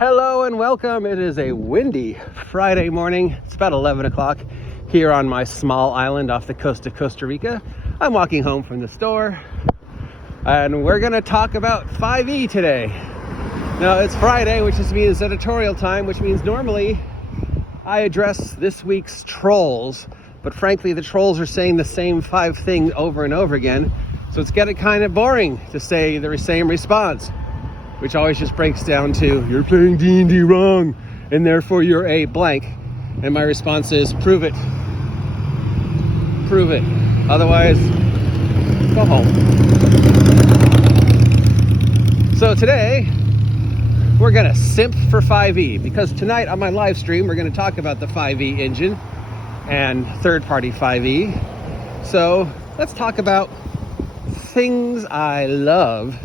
Hello and welcome. It is a windy Friday morning. It's about 11 o'clock here on my small island off the coast of Costa Rica. I'm walking home from the store and we're going to talk about 5e today. Now it's Friday, which just means editorial time, which means normally I address this week's trolls, but frankly the trolls are saying the same 5 things over and over again, so it's getting kind of boring to say the same response, which always just breaks down to, you're playing D&D wrong, and therefore you're a blank. And my response is, prove it. Prove it. Otherwise, go home. So today, we're gonna simp for 5e, because tonight on my live stream, we're gonna talk about the 5e engine and third-party 5e. So let's talk about things I love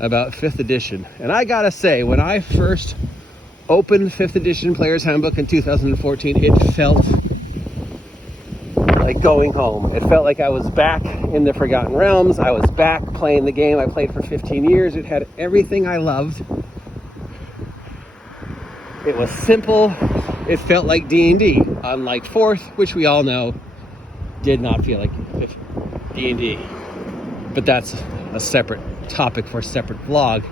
about 5th edition. And I gotta say, when I first opened 5th edition Player's Handbook in 2014, it felt like going home. It felt like I was back in the Forgotten Realms. I was back playing the game I played for 15 years. It had everything I loved. It was simple. It felt like D&D, unlike 4th, which we all know did not feel like D&D. But that's a separate topic for a separate vlog.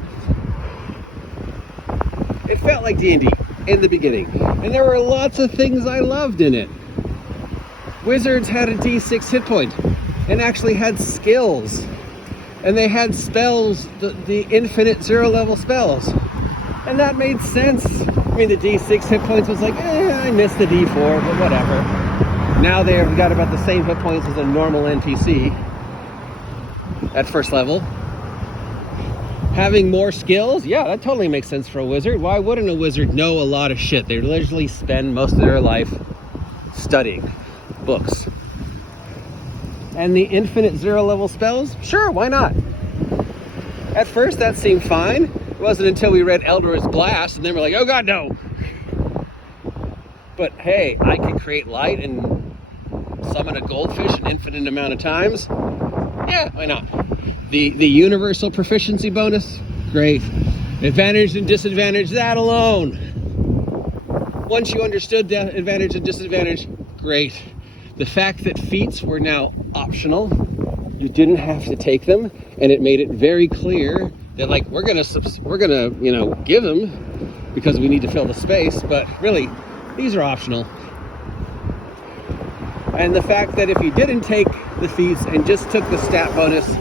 It felt like D&D in the beginning, and there were lots of things I loved in it. Wizards had a D6 hit point and actually had skills, and they had spells, the infinite 0-level spells, and that made sense. I mean, the D6 hit points was like, I missed the D4, but whatever. Now they've got about the same hit points as a normal NPC at first level. Having more skills, yeah, that totally makes sense for a wizard. Why wouldn't a wizard know a lot of shit? They literally spend most of their life studying books. And the infinite 0-level spells, sure, why not? At first that seemed fine. It wasn't until we read Eldor's Blast and then we're like, oh god, no. But hey, I can create light and summon a goldfish an infinite amount of times. Yeah, why not? The universal proficiency bonus, great. Advantage and disadvantage, that alone. Once you understood the advantage and disadvantage, great. The fact that feats were now optional, you didn't have to take them, and it made it very clear that, like, we're gonna give them because we need to fill the space, but really, these are optional. And the fact that if you didn't take the feats and just took the stat bonus,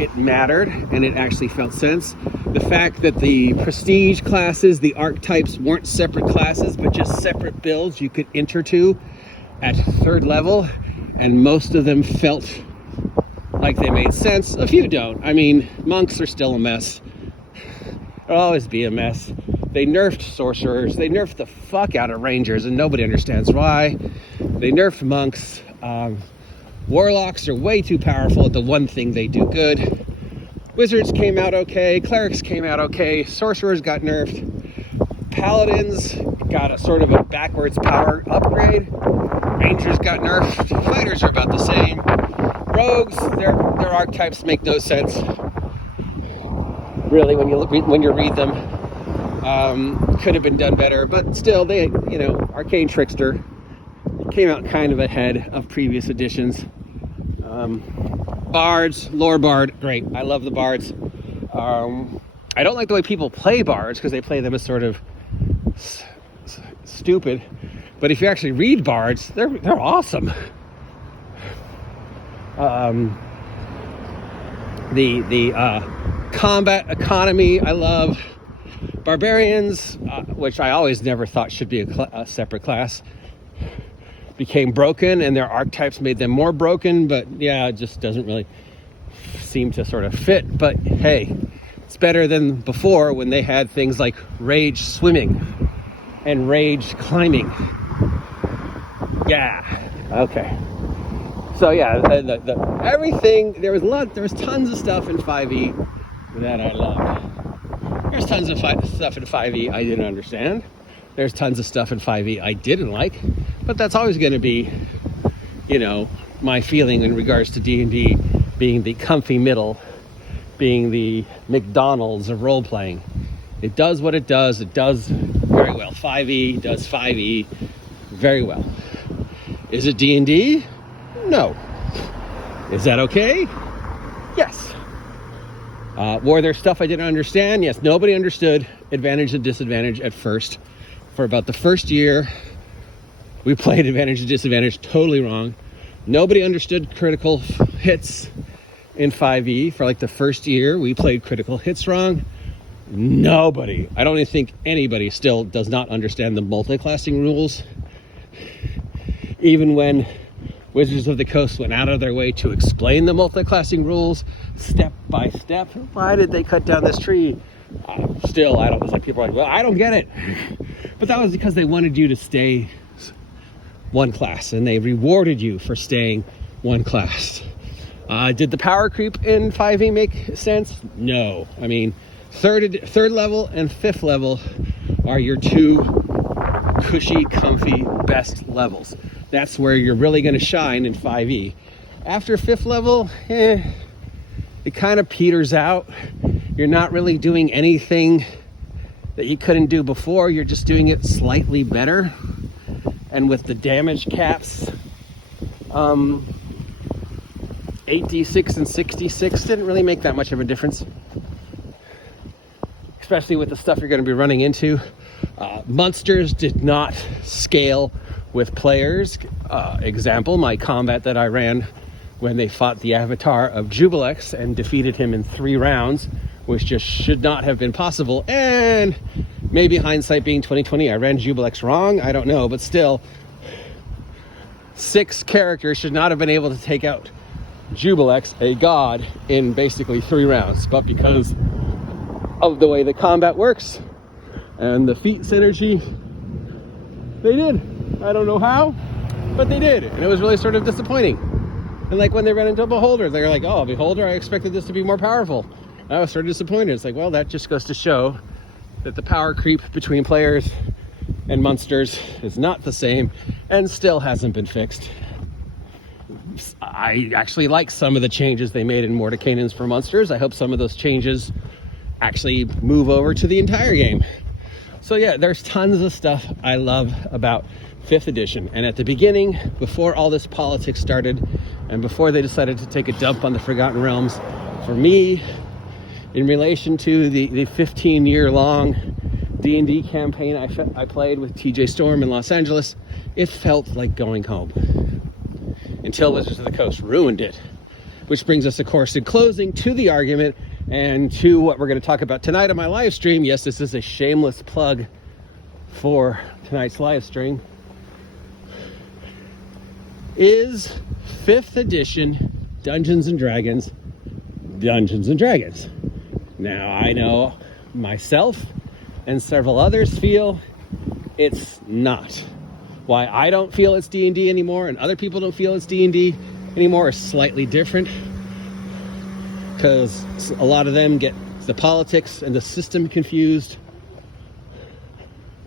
it mattered and it actually felt sense. The fact that the prestige classes, the archetypes weren't separate classes, but just separate builds you could enter to at 3rd level, and most of them felt like they made sense. A few don't. I mean, monks are still a mess. They'll always be a mess. They nerfed sorcerers. They nerfed the fuck out of rangers, and nobody understands why. They nerfed monks. Warlocks are way too powerful at the one thing they do good. Wizards came out okay. Clerics came out okay. Sorcerers got nerfed. Paladins got a sort of a backwards power upgrade. Rangers got nerfed. Fighters are about the same. Rogues, their archetypes make no sense, really, when you read them. Could have been done better, but still, they, Arcane Trickster came out kind of ahead of previous editions. Bards, Lore Bard, great. I love the Bards. I don't like the way people play Bards because they play them as sort of stupid. But if you actually read Bards, they're awesome. The combat economy, I love. Barbarians, which I always never thought should be a separate class, became broken, and their archetypes made them more broken, but yeah, it just doesn't really seem to sort of fit. But hey, it's better than before when they had things like rage swimming and rage climbing. Yeah, okay. So yeah, everything, there was tons of stuff in 5e that I loved. There's tons of stuff in 5e I didn't understand. There's tons of stuff in 5e I didn't like, but that's always going to be, my feeling in regards to D&D being the comfy middle, being the McDonald's of role-playing. It does what it does. It does very well. 5e does 5e very well. Is it D&D? No. Is that okay? Yes. Were there stuff I didn't understand? Yes. Nobody understood advantage and disadvantage at first. For about the first year, we played advantage and disadvantage totally wrong. Nobody understood critical hits in 5e. For like the first year, we played critical hits wrong. Nobody, I don't even think anybody still does not understand the multi-classing rules. Even when Wizards of the Coast went out of their way to explain the multi-classing rules step by step. Why did they cut down this tree? Still, I don't, it's like people are like, well, I don't get it. But that was because they wanted you to stay one class, and they rewarded you for staying one class. Did the power creep in 5e make sense? No. I mean, third level and fifth level are your two cushy, comfy, best levels. That's where you're really going to shine in 5e. After fifth level, it kind of peters out. You're not really doing anything that you couldn't do before. You're just doing it slightly better. And with the damage caps, 8d6 and 6d6 didn't really make that much of a difference, especially with the stuff you're going to be running into. Monsters did not scale with players. Example, my combat that I ran when they fought the avatar of Jubilex and defeated him in 3 rounds, which just should not have been possible. And maybe hindsight being 2020, I ran Jubilex wrong, I don't know, but still, 6 characters should not have been able to take out Jubilex, a god, in basically 3 rounds. But because of the way the combat works and the feat synergy, they did. I don't know how, but they did, and it was really sort of disappointing. And like when they ran into a Beholder, they're like, oh, Beholder, I expected this to be more powerful. I was sort of disappointed. It's like, well, that just goes to show that the power creep between players and monsters is not the same and still hasn't been fixed. I actually like some of the changes they made in Mordecaians for monsters. I hope some of those changes actually move over to the entire game. So yeah, there's tons of stuff I love about 5th edition. And at the beginning, before all this politics started, and before they decided to take a dump on the Forgotten Realms, for me, in relation to the 15-year-long D&D campaign I played with TJ Storm in Los Angeles, it felt like going home. Until Wizards of the Coast ruined it. Which brings us, of course, in closing, to the argument and to what we're going to talk about tonight on my live stream. Yes, this is a shameless plug for tonight's live stream. Is 5th edition Dungeons and Dragons Dungeons and Dragons? Now, I know myself and several others feel it's not. Why I don't feel it's D&D anymore and other people don't feel it's D&D anymore is slightly different, because a lot of them get the politics and the system confused.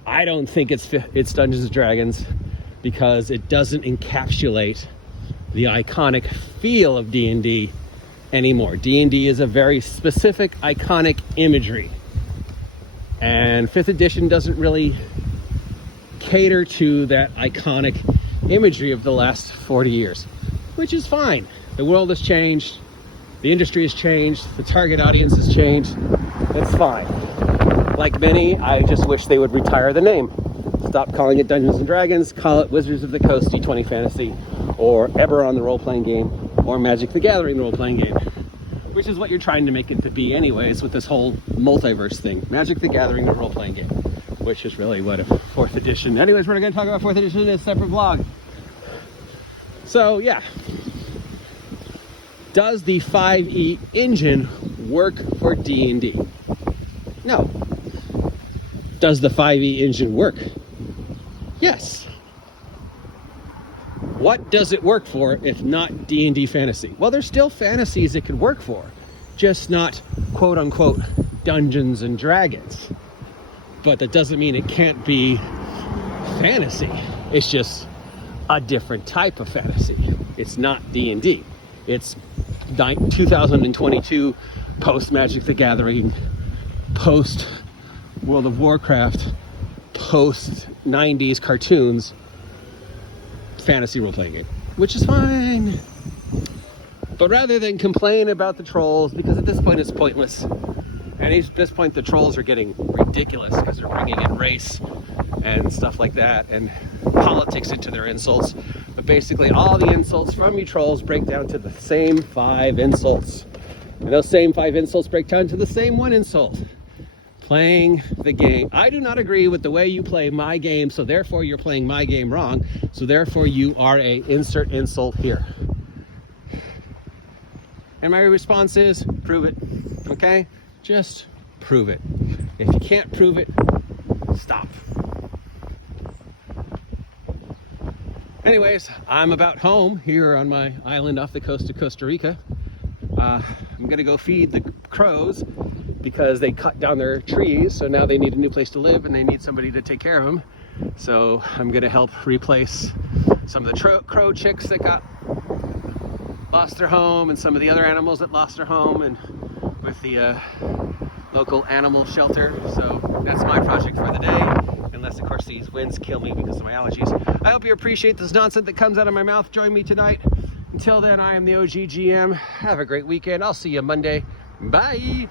I don't think it's Dungeons and Dragons because it doesn't encapsulate the iconic feel of D&D anymore. D&D is a very specific, iconic imagery. And 5th edition doesn't really cater to that iconic imagery of the last 40 years, which is fine. The world has changed. The industry has changed. The target audience has changed. It's fine. Like many, I just wish they would retire the name. Stop calling it Dungeons and Dragons. Call it Wizards of the Coast D20 Fantasy, or Eberron the role-playing game, or Magic the Gathering role-playing game, which is what you're trying to make it to be anyways with this whole multiverse thing. Magic the Gathering the role-playing game, which is really what a 4th edition. Anyways, we're going to talk about 4th edition in a separate vlog. So yeah, does the 5e engine work for D&D? No. Does the 5e engine work? Yes. What does it work for if not D&D fantasy? Well, there's still fantasies it could work for, just not quote unquote Dungeons and Dragons. But that doesn't mean it can't be fantasy. It's just a different type of fantasy. It's not D&D. It's 2022 post Magic the Gathering, post World of Warcraft post 90s cartoons fantasy role-playing game, which is fine. But rather than complain about the trolls, because at this point it's pointless, and at this point the trolls are getting ridiculous because they're bringing in race and stuff like that and politics into their insults. But basically all the insults from you trolls break down to the same 5 insults, and those same 5 insults break down to the same 1 insult: playing the game. I do not agree with the way you play my game, so therefore you're playing my game wrong, so therefore you are a insert insult here. And my response is, prove it, okay? Just prove it. If you can't prove it, stop. Anyways, I'm about home here on my island off the coast of Costa Rica. I'm gonna go feed the crows because they cut down their trees, so now they need a new place to live and they need somebody to take care of them. So I'm gonna help replace some of the crow chicks that lost their home, and some of the other animals that lost their home, and with the local animal shelter. So that's my project for the day, unless of course these winds kill me because of my allergies. I hope you appreciate this nonsense that comes out of my mouth. Join me tonight. Until then, I am the OG GM. Have a great weekend. I'll see you Monday. Bye.